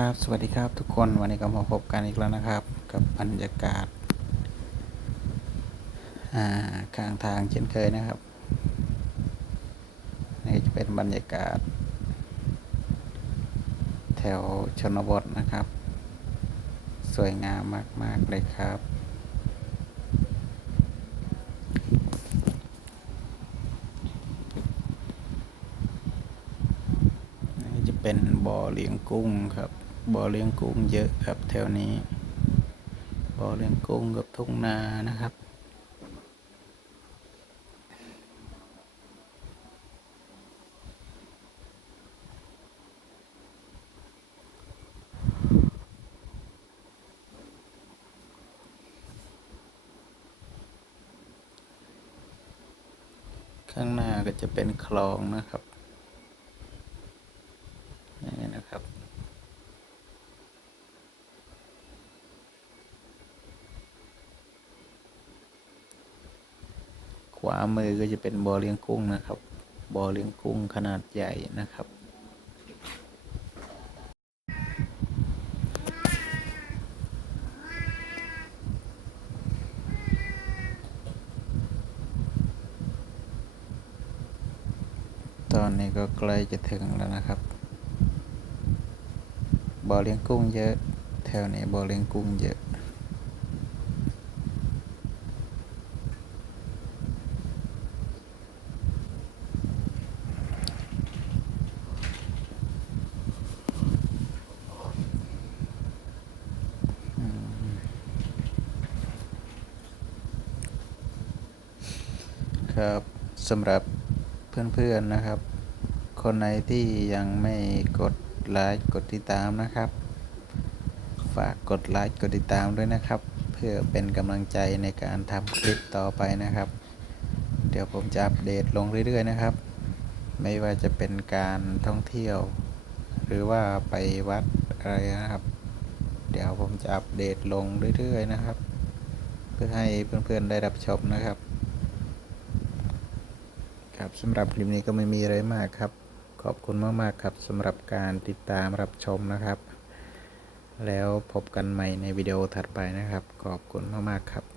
ครับ สวัสดีครับทุกคนวันนี้ก็มาพบกันอีกแล้วนะครับ กับบรรยากาศอ่าข้างทางเช่นเคยนะครับ นี่จะเป็นบรรยากาศ แถวชนบทนะครับ สวยงามมากๆเลยครับนี่จะเป็นบ่อเลี้ยงกุ้งครับ บ่อเลี้ยงกุ้งเยอะครับแถวนี้ บ่อเลี้ยงกุ้งกับทุ่งนานะครับ ข้างหน้าก็จะเป็นคลองนะครับ นี่นะครับ ข วามือก็จะเป็นบ่อเลี้ยงกุ้งนะครับ บ่อเลี้ยงกุ้งขนาดใหญ่นะครับ ตอนนี้ก็ใกล้จะถึงแล้วนะครับ บ่อเลี้ยงกุ้งเยอะ แถวนี้บ่อเลี้ยงกุ้งเยอะ อืม ครับสำหรับเพื่อนๆนะครับ คนไหนที่ยังไม่กดไลค์กดติดตามนะครับ ฝากกดไลค์กดติดตามด้วยนะครับ เพื่อเป็นกำลังใจในการทำคลิปต่อไปนะครับ เดี๋ยวผมจะอัปเดตลงเรื่อยๆนะครับ ไม่ว่าจะเป็นการท่องเที่ยว หรือว่าไปวัดอะไรนะครับ เดี๋ยวผมจะอัปเดตลงเรื่อยๆนะครับ เพื่อให้เพื่อนๆได้รับชมนะครับ ครับสำหรับคลิปนี้ก็ไม่มีอะไรมากครับ ขอบคุณมาก ๆ ครับสำหรับการติดตามรับชมนะครับ แล้วพบกันใหม่ในวิดีโอถัดไปนะครับ ขอบคุณมาก ๆ ครับ